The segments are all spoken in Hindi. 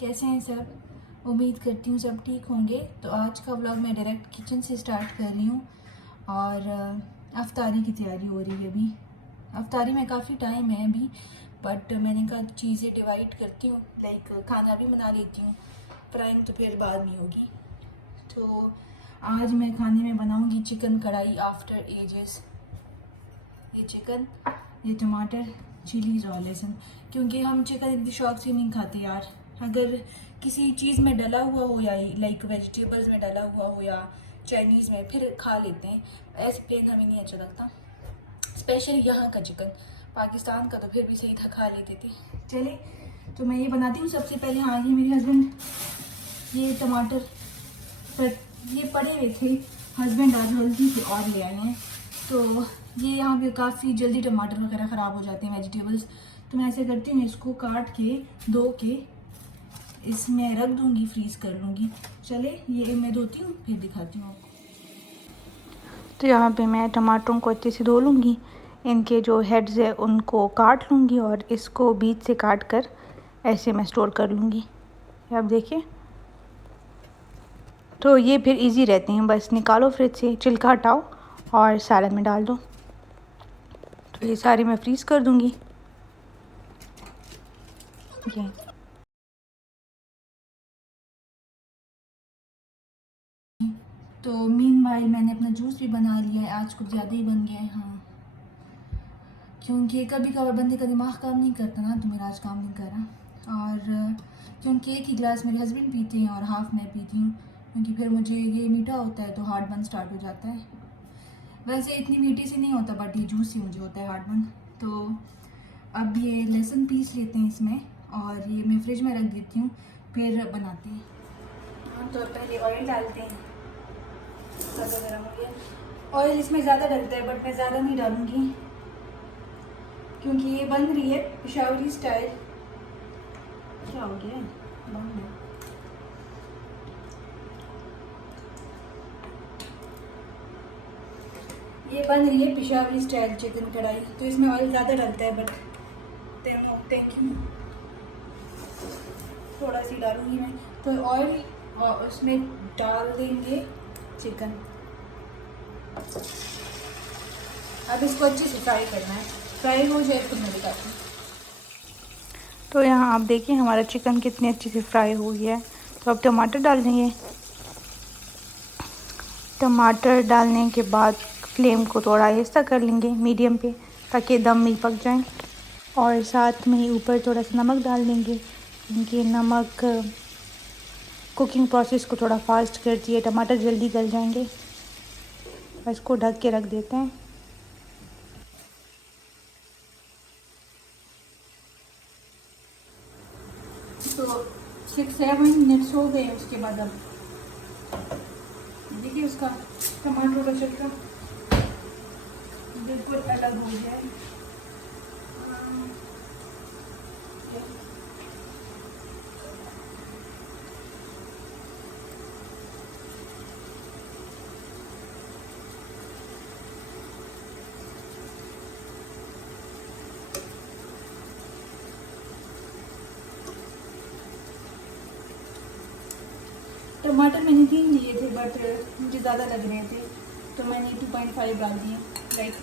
कैसे हैं सब। उम्मीद करती हूँ सब ठीक होंगे। तो आज का व्लॉग मैं डायरेक्ट किचन से स्टार्ट कर रही हूँ और अफ्तारी की तैयारी हो रही है। अभी अफ्तारी में काफ़ी टाइम है अभी, बट मैंने कहा चीज़ें डिवाइड करती हूँ, लाइक खाना भी बना लेती हूँ, फ्राइंग तो फिर बाद में होगी। तो आज मैं खाने में बनाऊँगी चिकन कढ़ाई आफ्टर एजेस। ये चिकन, ये टमाटर, चिलीज़ और लहसुन, क्योंकि हम चिकन इतनी शौक से नहीं खाते यार। अगर किसी चीज़ में डला हुआ हो या लाइक वेजिटेबल्स में डला हुआ हो या चाइनीज़ में फिर खा लेते हैं, ऐसे प्लेन हमें नहीं अच्छा लगता। स्पेशली यहाँ का चिकन, पाकिस्तान का तो फिर भी सही था, खा लेते थे। चले तो मैं ये बनाती हूँ। सबसे पहले हाँ, ये मेरे हस्बैंड ये टमाटर पर ये पड़े हुए थे, हस्बैंड आज हल्दी से और ले आए हैं। तो ये यहाँ पे काफ़ी जल्दी टमाटर वगैरह ख़राब हो जाते हैं वेजिटेबल्स, तो मैं ऐसे करती हूँ इसको काट के धो के इसमें रख दूँगी, फ्रीज़ कर लूँगी। चले ये मैं धोती हूँ फिर दिखाती हूँ आपको। तो यहाँ पे मैं टमाटरों को अच्छे से धो लूँगी, इनके जो हेड्स है उनको काट लूँगी और इसको बीच से काट कर ऐसे मैं स्टोर कर लूँगी। आप देखिए, तो ये फिर इजी रहते हैं, बस निकालो फ्रिज से, छिलका हटाओ और सैलेड में डाल दो। तो ये सारी मैं फ्रीज़ कर दूँगी। ये तो मीनवाइल मैंने अपना जूस भी बना लिया है, आज कुछ ज़्यादा ही बन गया है। हाँ, क्योंकि कभी कभार बंदे का दिमाग काम नहीं करता ना, तो मेरा आज काम नहीं कर रहा। और क्योंकि एक ही गिलास मेरे हस्बैंड पीते हैं और हाफ़ मैं पीती हूँ, क्योंकि फिर मुझे ये मीठा होता है तो हार्ट बन स्टार्ट हो जाता है। वैसे इतनी मीठी से नहीं होता, बट ये जूस ही मुझे होता है हार्ट बन। तो अब ये लहसुन पीस लेते हैं इसमें और ये मैं फ्रिज में रख देती हूँ, फिर बनाते हैं। तो पहले ऑयल डालते हैं, ज़्यादा गर्म हो गया। ऑयल इसमें ज़्यादा डलता है बट मैं ज़्यादा नहीं डालूँगी, क्योंकि ये बन रही है पेशावरी स्टाइल। क्या हो गया, बन गया। ये बन रही है पेशावरी स्टाइल चिकन कढ़ाई, तो इसमें ऑयल ज़्यादा डलता है, बट थैंक यू थोड़ा सी डालूंगी मैं। तो ऑयल और उसमें डाल देंगे चिकन। अब इसको अच्छे से फ्राई करना है, फ्राई हो जाए फिर मैं दिखाती हूँ। तो यहाँ आप देखिए हमारा चिकन कितने अच्छे से फ्राई हो गया है। तो अब टमाटर डाल देंगे। टमाटर डालने के बाद फ्लेम को थोड़ा आहिस्ता कर लेंगे मीडियम पे, ताकि दम में पक जाएं। और साथ में ही ऊपर थोड़ा सा नमक डाल देंगे, क्योंकि नमक कुकिंग प्रोसेस को थोड़ा फास्ट करती है, टमाटर जल्दी गल जाएंगे। इसको ढक के रख देते हैं। तो 6-7 मिनट्स हो गए, उसके बाद अब देखिए उसका टमाटर का शक्ल बिल्कुल अलग हो गया है। टमाटर मैंने 3 लिए थे, बट मुझे ज़्यादा लग रहे थे तो मैंने 2.5 डाल दिए, लाइक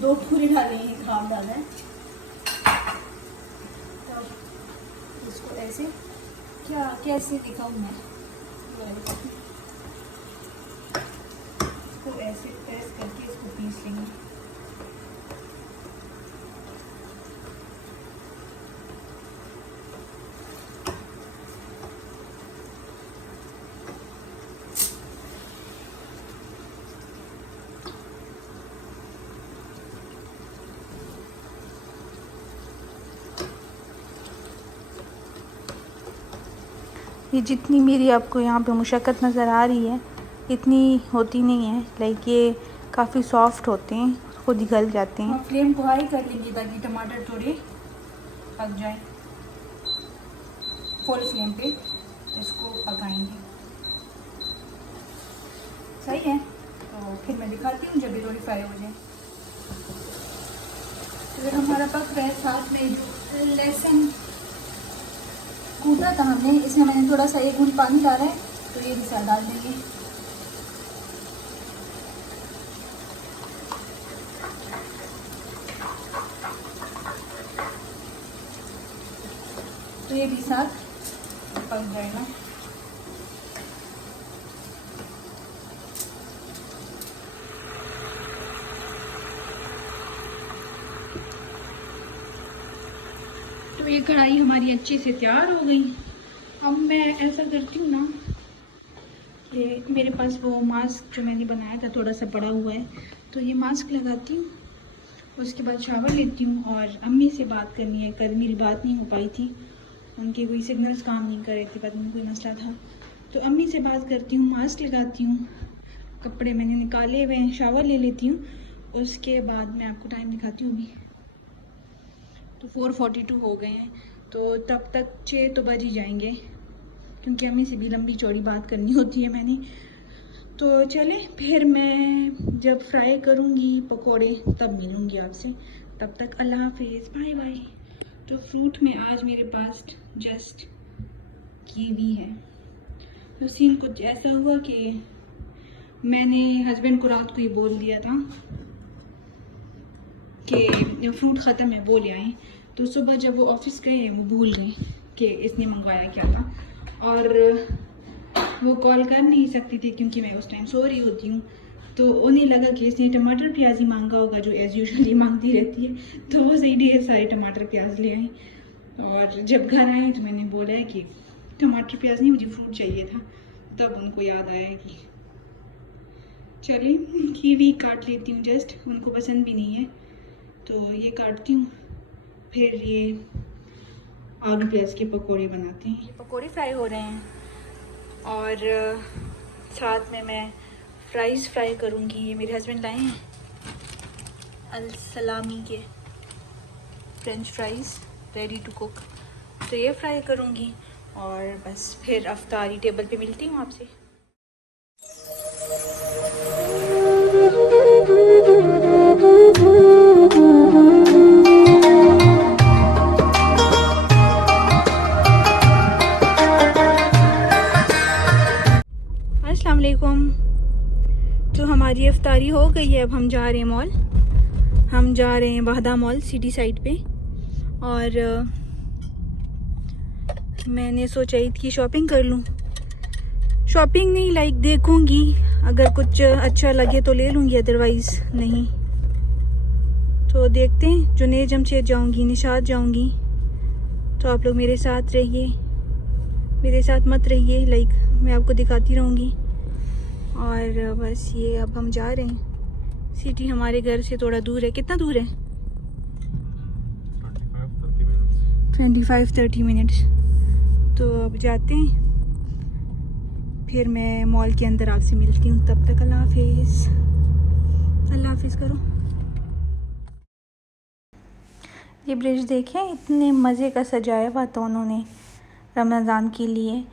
2 पूरे डाले हैं, 1 हाफ डाला है। तो इसको ऐसे कैसे दिखाऊँ मैं, इसको ऐसे प्रेस करके इसको पीस लेंगे। ये जितनी मेरी आपको यहाँ पे मुशक्क़त नज़र आ रही है, इतनी होती नहीं है। लाइक ये काफ़ी सॉफ्ट होते हैं, खुद ही गल जाते हैं। फ्लेम को हाई कर लेंगे ताकि टमाटर थोड़े पक जाए। फुल फ्लेम पे इसको पकाएंगे, सही है। तो फिर मैं दिखाती हूँ जब ये थोड़ी फ्राई हो जाए। तो हमारा पक रहा है, साथ में जो लहसुन कूटा था हमने, इसमें मैंने थोड़ा सा 1 घूंट पानी डाला है, तो ये भी साथ डाल देंगे। तो ये भी साथ पक जाएगा। तो ये कढ़ाई हमारी अच्छे से तैयार हो गई। अब मैं ऐसा करती हूँ ना कि मेरे पास वो मास्क जो मैंने बनाया था थोड़ा सा पड़ा हुआ है, तो ये मास्क लगाती हूँ, उसके बाद शावर लेती हूँ। और अम्मी से बात करनी है, कल मेरी बात नहीं हो पाई थी, उनके कोई सिग्नल्स काम नहीं कर रहे थे, पता नहीं कोई मसला था। तो अम्मी से बात करती हूँ, मास्क लगाती हूँ, कपड़े मैंने निकाले हुए हैं, शावर ले लेती हूँ, उसके बाद मैं आपको टाइम दिखाती हूँ। अभी तो 4:42 हो गए हैं, तो तब तक 6 तो बज ही जाएंगे, क्योंकि अम्मी से भी लंबी चौड़ी बात करनी होती है मैंने। तो चले फिर मैं जब फ्राई करूँगी पकोड़े तब मिलूँगी आपसे, तब तक अल्लाह हाफिज़, बाय बाय। तो फ्रूट में आज मेरे पास जस्ट कीवी है। तो सीन कुछ ऐसा हुआ कि मैंने हस्बैंड को रात को ही बोल दिया था कि फ्रूट ख़त्म है, वो ले आए। तो सुबह जब वो ऑफिस गए वो भूल गए कि इसने मंगवाया क्या था, और वो कॉल कर नहीं सकती थी क्योंकि मैं उस टाइम सो रही होती हूँ। तो उन्हें लगा कि इसने टमाटर प्याज ही मांगा होगा, जो एज़ यूजुअली मांगती रहती है। तो वो सही ढेर सारे टमाटर प्याज ले आई, और जब घर आए तो मैंने बोला है कि टमाटर प्याज नहीं, मुझे फ्रूट चाहिए था। तब उनको याद आया कि चलिए कीवी काट लेती हूँ, जस्ट उनको पसंद भी नहीं है तो ये काटती हूँ, फिर ये आलू प्याज के पकोड़े बनाते हैं। ये पकोड़े फ्राई हो रहे हैं, और साथ में मैं फ्राइज़ फ्राई करूँगी। ये मेरे हस्बैंड लाए हैं अल सलामी के French fries, ready to cook, तो ये फ्राई करूँगी, और बस फिर अफ्तारी टेबल पे मिलती हूँ आपसे। अस्सलाम वालेकुम। तो हमारी अफ्तारी हो गई है, अब हम जा रहे हैं मॉल। हम जा रहे हैं वाहदा मॉल सिटी साइड पे, और मैंने सोचा ईद की शॉपिंग कर लूँ। शॉपिंग नहीं, लाइक देखूँगी, अगर कुछ अच्छा लगे तो ले लूँगी, अदरवाइज़ नहीं। तो देखते हैं, जुनैद जमशेद जाऊँगी, निशात जाऊँगी, तो आप लोग मेरे साथ रहिए, मेरे साथ मत रहिए, लाइक मैं आपको दिखाती रहूँगी। और बस ये अब हम जा रहे हैं। सिटी हमारे घर से थोड़ा दूर है, कितना दूर है? 25-30 मिनट्स। तो अब जाते हैं, फिर मैं मॉल के अंदर आपसे मिलती हूँ। तब तक अल्लाह हाफिज़, अल्लाह हाफिज़ करो। ये ब्रिज देखें, इतने मज़े का सजाया हुआ था उन्होंने रमज़ान के लिए।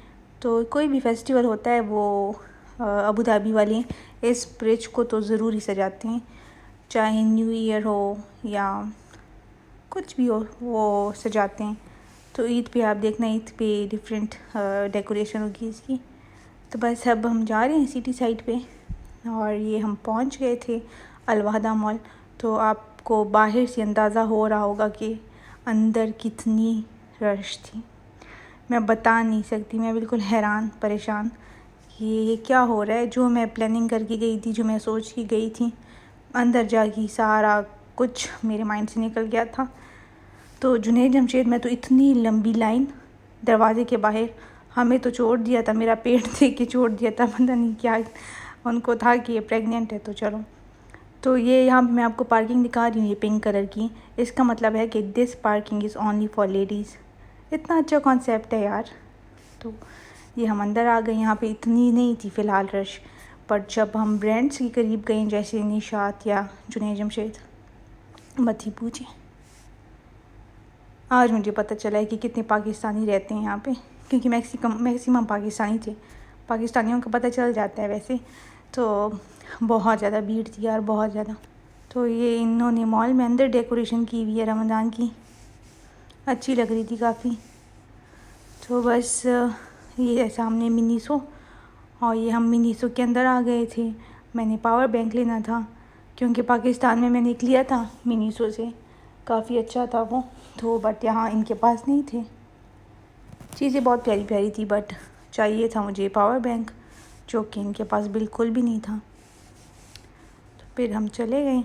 तो कोई भी फेस्टिवल होता है वो अबू धाबी वाले इस ब्रिज को तो ज़रूर ही सजाते हैं, चाहे न्यू ईयर हो या कुछ भी हो, वो सजाते हैं। तो ईद पे आप देखना, ईद पे डिफरेंट डेकोरेशन होगी इसकी। तो बस अब हम जा रहे हैं सिटी साइड पे, और ये हम पहुंच गए थे अल वाहदा मॉल। तो आपको बाहर से अंदाज़ा हो रहा होगा कि अंदर कितनी रश थी, मैं बता नहीं सकती। मैं बिल्कुल हैरान परेशान कि ये क्या हो रहा है। जो मैं प्लानिंग करके गई थी, जो मैं सोच के गई थी, अंदर जाके सारा कुछ मेरे माइंड से निकल गया था। तो जुनैद जमशेद में तो इतनी लंबी लाइन दरवाजे के बाहर, हमें तो छोड़ दिया था, मेरा पेट देख के छोड़ दिया था, पता नहीं क्या उनको था कि ये प्रेग्नेंट है। तो चलो, तो ये यहाँ पे मैं आपको पार्किंग दिखा रही हूँ, ये पिंक कलर की। इसका मतलब है कि this parking is only for ladies. इतना अच्छा कॉन्सेप्ट है यार। तो ये हम अंदर आ गए। यहाँ पे इतनी नहीं थी फ़िलहाल रश, पर जब हम ब्रांड्स के करीब गए, जैसे निशात या जुनैद जमशेद, मत ही पूछे। आज मुझे पता चला है कि कितने पाकिस्तानी रहते हैं यहाँ पे, क्योंकि मैक्सिमम पाकिस्तानी थे। पाकिस्तानियों का पता चल जाता है वैसे। तो बहुत ज़्यादा भीड़ थी यार, बहुत ज़्यादा। तो ये इन्होंने मॉल में अंदर डेकोरेशन की हुई है रमज़ान की, अच्छी लग रही थी काफ़ी। तो बस ये सामने मिनीसो, और ये हम मिनीसो के अंदर आ गए थे। मैंने पावर बैंक लेना था क्योंकि पाकिस्तान में मैंने एक लिया था मिनीसो से, काफ़ी अच्छा था वो तो, बट यहाँ इनके पास नहीं थे। चीज़ें बहुत प्यारी प्यारी थी बट चाहिए था मुझे पावर बैंक, जो कि इनके पास बिल्कुल भी नहीं था। तो फिर हम चले गए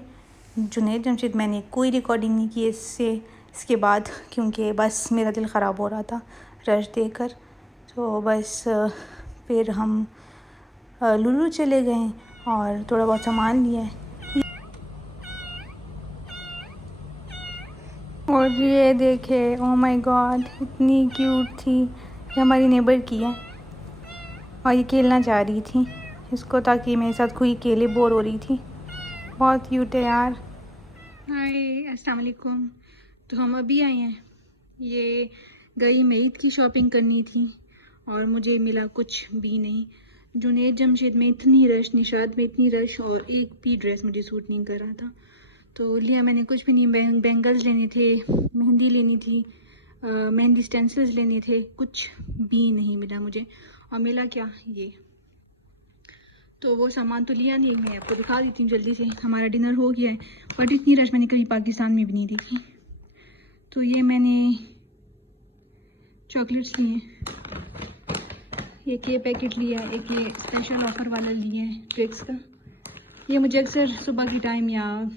जुनैद जमशेद। मैंने कोई रिकॉर्डिंग नहीं की इसके बाद, क्योंकि बस मेरा दिल ख़राब हो रहा था रश देखकर। तो बस फिर हम लुलु चले गए और थोड़ा बहुत सामान लिया है। और ये देखे, ओह माय गॉड, इतनी क्यूट थी। ये हमारी नेबर की है और ये खेलना चाह रही थी इसको, ताकि मेरे साथ कोई अकेले बोर हो रही थी। बहुत क्यूट है यार। हाय, अस्सलाम वालेकुम। तो हम अभी आए हैं, ये गई मैं ईद की शॉपिंग करनी थी और मुझे मिला कुछ भी नहीं। जुनैद जमशेद में इतनी रश, निशाद में इतनी रश, और एक भी ड्रेस मुझे सूट नहीं कर रहा था। तो लिया मैंने कुछ भी नहीं। बैंगल्स लेने थे, मेहंदी लेनी थी, मेहंदी स्टेंसिल्स लेने थे, कुछ भी नहीं मिला मुझे। और मिला क्या, ये। तो वो सामान तो लिया नहीं, मैं आपको दिखा देती हूँ जल्दी से। हमारा डिनर हो गया है बट इतनी रश मैंने कभी पाकिस्तान में भी नहीं देखी। तो ये मैंने चॉकलेट्स लिए, एक ये पैकेट लिया है, एक ये स्पेशल ऑफ़र वाला लिया है ट्रिक्स का। ये मुझे अक्सर सुबह की टाइम या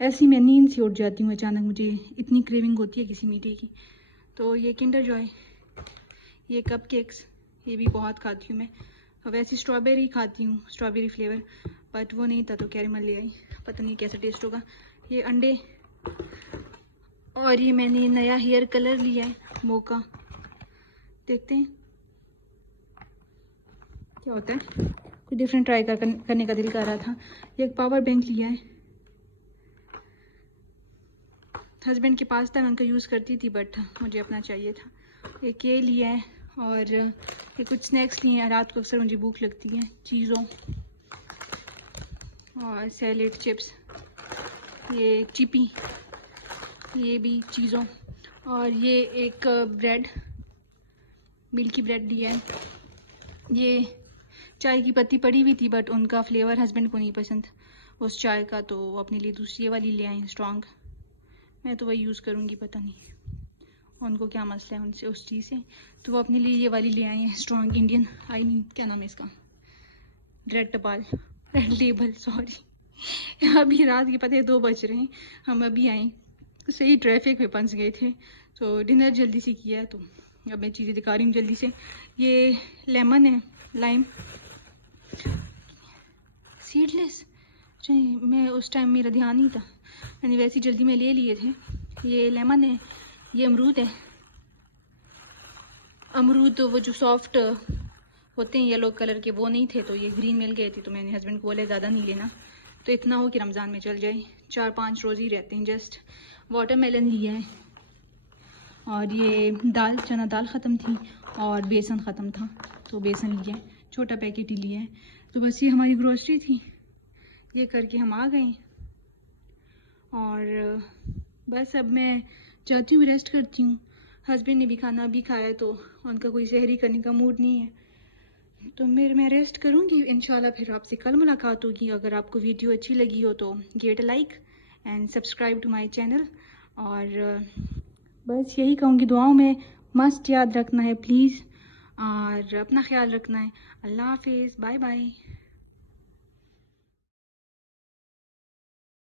ऐसी मैं नींद से उठ जाती हूँ अचानक, मुझे इतनी क्रेविंग होती है किसी मीठे की। तो ये किंडर जॉय, ये कप केक्स, ये भी बहुत खाती हूँ मैं। वैसे स्ट्रॉबेरी खाती हूँ, स्ट्रॉबेरी फ्लेवर, बट वो नहीं था तो कैरेमल ले आई, पता नहीं कैसा टेस्ट होगा। ये अंडे, और ये मैंने नया हेयर कलर लिया है मोका, देखते हैं क्या होता है। कुछ डिफरेंट ट्राई करने का दिल कर रहा था। ये एक पावर बैंक लिया है, हस्बैंड के पास था, मैं उनका यूज़ करती थी बट मुझे अपना चाहिए था। एक ये लिया है, और ये कुछ स्नैक्स लिए हैं, रात को अक्सर मुझे भूख लगती है, चीज़ों और सैलेड, चिप्स, ये चिपी, ये भी चीज़ों, और ये एक ब्रेड, मिल्की ब्रेड लिया है। ये चाय की पत्ती पड़ी हुई थी बट उनका फ्लेवर हस्बैंड को नहीं पसंद उस चाय का, तो वो अपने लिए दूसरी वाली ले आए स्ट्रॉन्ग। मैं तो वही यूज़ करूँगी, पता नहीं उनको क्या मसला है उनसे उस चीज़ से। तो वो अपने लिए ये वाली ले आए हैं स्ट्रॉन्ग इंडियन, आई मीन क्या नाम है इसका, रेड लेबल, सॉरी। अभी रात के पता है 2 बज रहे हैं, हम अभी आए, सही ट्रैफिक में फंस गए थे। तो डिनर जल्दी से किया है, तो अब मैं चीज़ें दिखा रही हूँ जल्दी से। ये लेमन है, लाइम सीडलेस, मैं उस टाइम मेरा ध्यान नहीं था, मैंने वैसे जल्दी में ले लिए थे। ये लेमन है, ये अमरूद है, अमरूद वो जो सॉफ्ट होते हैं येलो कलर के वो नहीं थे, तो ये ग्रीन मिल गए थे, तो मैंने हस्बैंड को बोला ज़्यादा नहीं लेना, तो इतना हो कि रमज़ान में चल जाए, 4-5 रोज़ ही रहते हैं जस्ट। वाटरमेलन लिया है, और ये दाल, चना दाल ख़त्म थी और बेसन ख़त्म था, तो बेसन लिया है, छोटा पैकेट ही लिया है। तो बस ये हमारी ग्रोसरी थी, ये करके हम आ गए। और बस अब मैं जाती हूँ, रेस्ट करती हूँ। हस्बैंड ने भी खाना भी खाया, तो उनका कोई सहरी करने का मूड नहीं है, तो मैं रेस्ट करूँगी। इंशाल्लाह फिर आपसे कल मुलाकात होगी। अगर आपको वीडियो अच्छी लगी हो तो give it a like and subscribe to my channel. और बस यही कहूँगी, दुआओं में मस्ट याद रखना है प्लीज़, और अपना ख्याल रखना है। अल्लाह हाफिज़, बाय बाय।